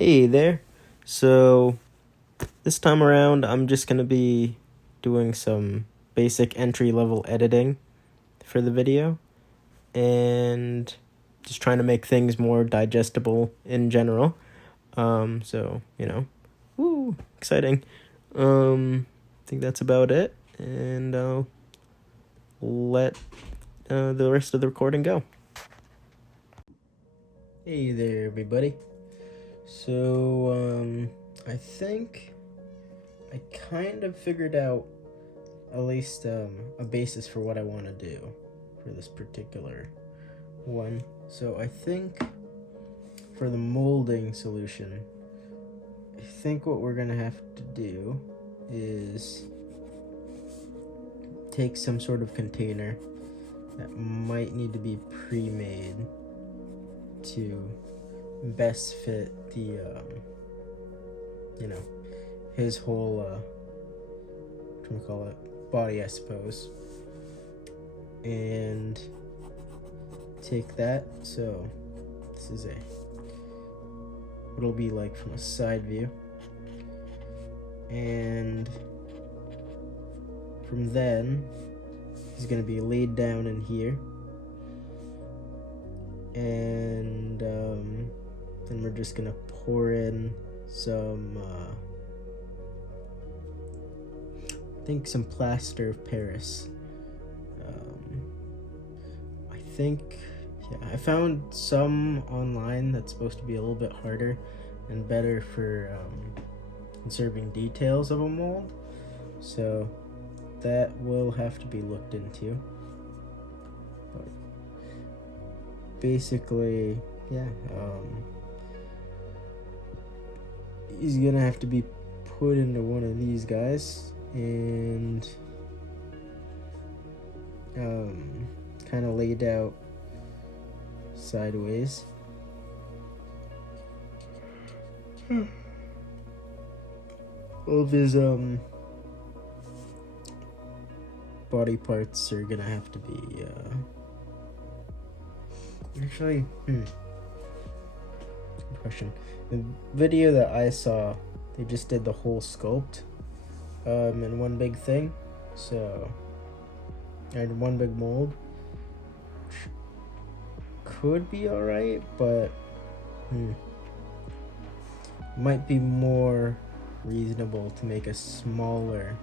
Hey there. So this time around, I'm just going to be doing some basic entry-level editing for the video and just trying to make things more digestible in general. Woo, exciting. I think that's about it, and I'll let the rest of the recording go. Hey there, everybody. So, I think I kind of figured out at least a basis for what I want to do for this particular one. So I think for the molding solution, I think what we're going to have to do is take some sort of container that might need to be pre-made to best fit the his whole body, I suppose, and take that. So this is what'll be like from a side view, and from then he's gonna be laid down in here, and then we're just gonna pour in some some plaster of Paris. I found some online that's supposed to be a little bit harder and better for conserving details of a mold, so that will have to be looked into. But basically, he's gonna have to be put into one of these guys and kind of laid out sideways. All of his body parts are gonna have to be actually good question. The video that I saw, they just did the whole sculpt in one big thing, so I had one big mold, which could be alright, but might be more reasonable to make a smaller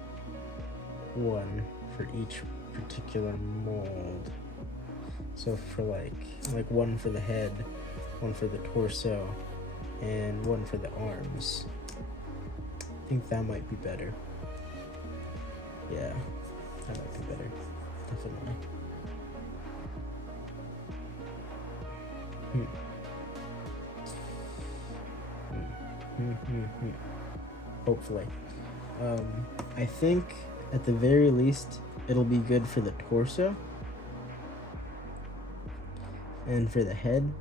one for each particular mold. So for like one for the head, one for the torso, and one for the arms. I think that might be better. Yeah, that might be better. Definitely. Hopefully. I think at the very least it'll be good for the torso and for the head.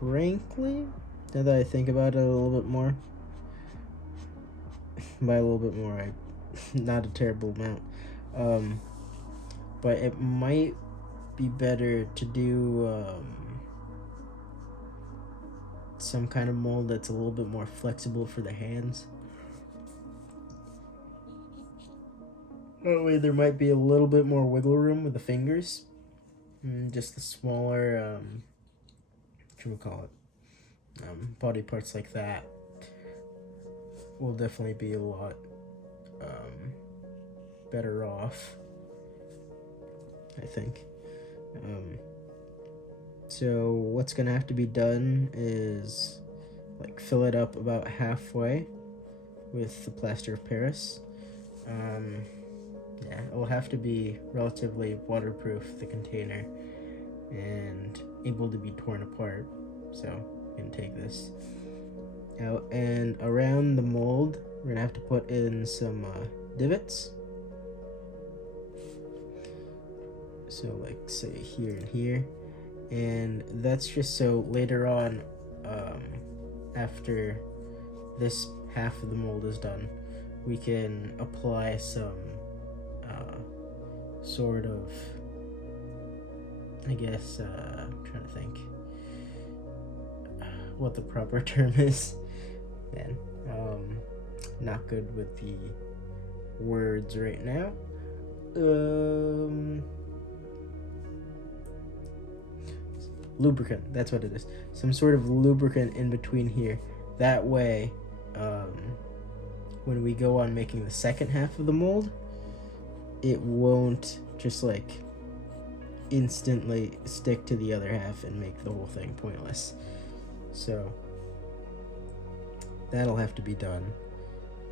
Frankly, now that I think about it a little bit more, by a little bit more, not a terrible amount, but it might be better to do some kind of mold that's a little bit more flexible for the hands. That way there might be a little bit more wiggle room with the fingers. Just the smaller, body parts like that will definitely be a lot better off, I think. So what's gonna have to be done is fill it up about halfway with the plaster of Paris. It will have to be relatively waterproof, the container, and able to be torn apart. So I'm gonna take this out, and around the mold we're gonna have to put in some divots. So say here and here, and that's just so later on, after this half of the mold is done, we can apply some sort of, I'm trying to think, what the proper term is. Man, not good with the words right now. Lubricant, that's what it is. Some sort of lubricant in between here. That way, when we go on making the second half of the mold, it won't just like instantly stick to the other half and make the whole thing pointless. So that'll have to be done,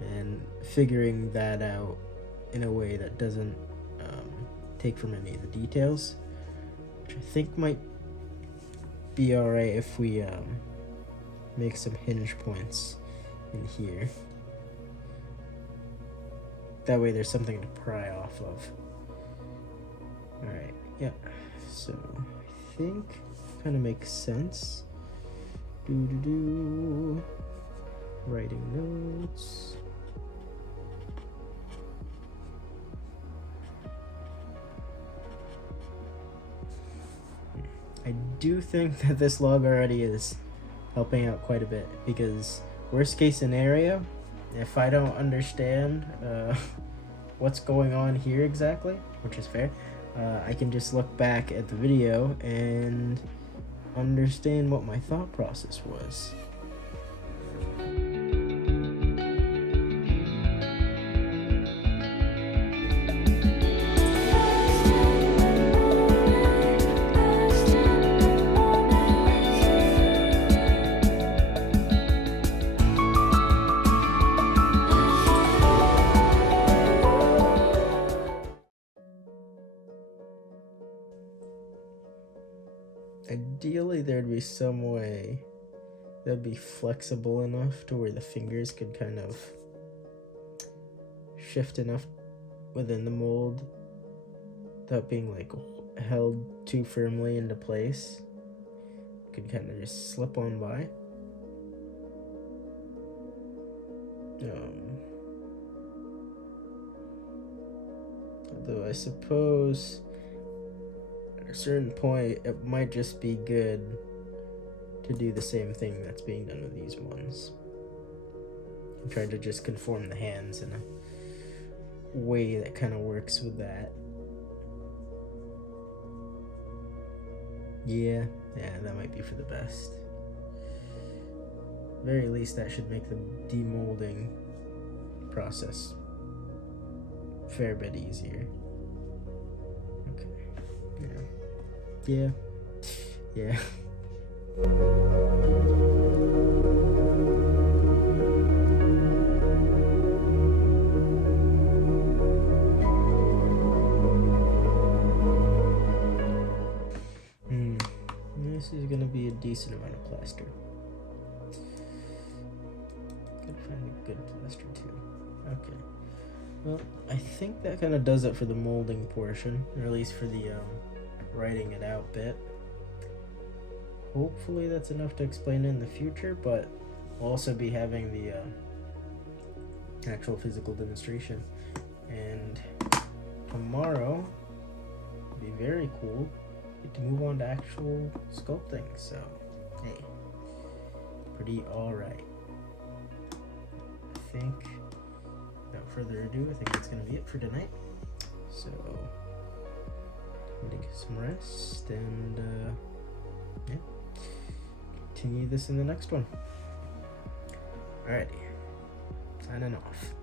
and figuring that out in a way that doesn't take from any of the details, which I think might be alright if we make some hinge points in here. That way there's something to pry off of. Alright, yeah. So I think kind of makes sense. Writing notes. I do think that this log already is helping out quite a bit, because worst case scenario, if I don't understand what's going on here exactly, which is fair, I can just look back at the video and understand what my thought process was. Ideally, there'd be some way that'd be flexible enough to where the fingers could kind of shift enough within the mold without being like held too firmly into place. Could kind of just slip on by. Although I suppose at a certain point it might just be good to do the same thing that's being done with these ones. I'm trying to just conform the hands in a way that kind of works with that. Yeah, that might be for the best. Very least that should make the demolding process a fair bit easier. Okay. Yeah. This is gonna be a decent amount of plaster. Gotta find a good plaster too. Okay. Well, I think that kind of does it for the molding portion, or at least for the writing it out bit. Hopefully that's enough to explain it in the future, but we'll also be having the actual physical demonstration. And tomorrow will be very cool. Get to move on to actual sculpting, so hey, pretty alright. I think, without further ado, I think that's gonna be it for tonight. So I'm gonna get some rest and continue this in the next one. Alrighty, signing off.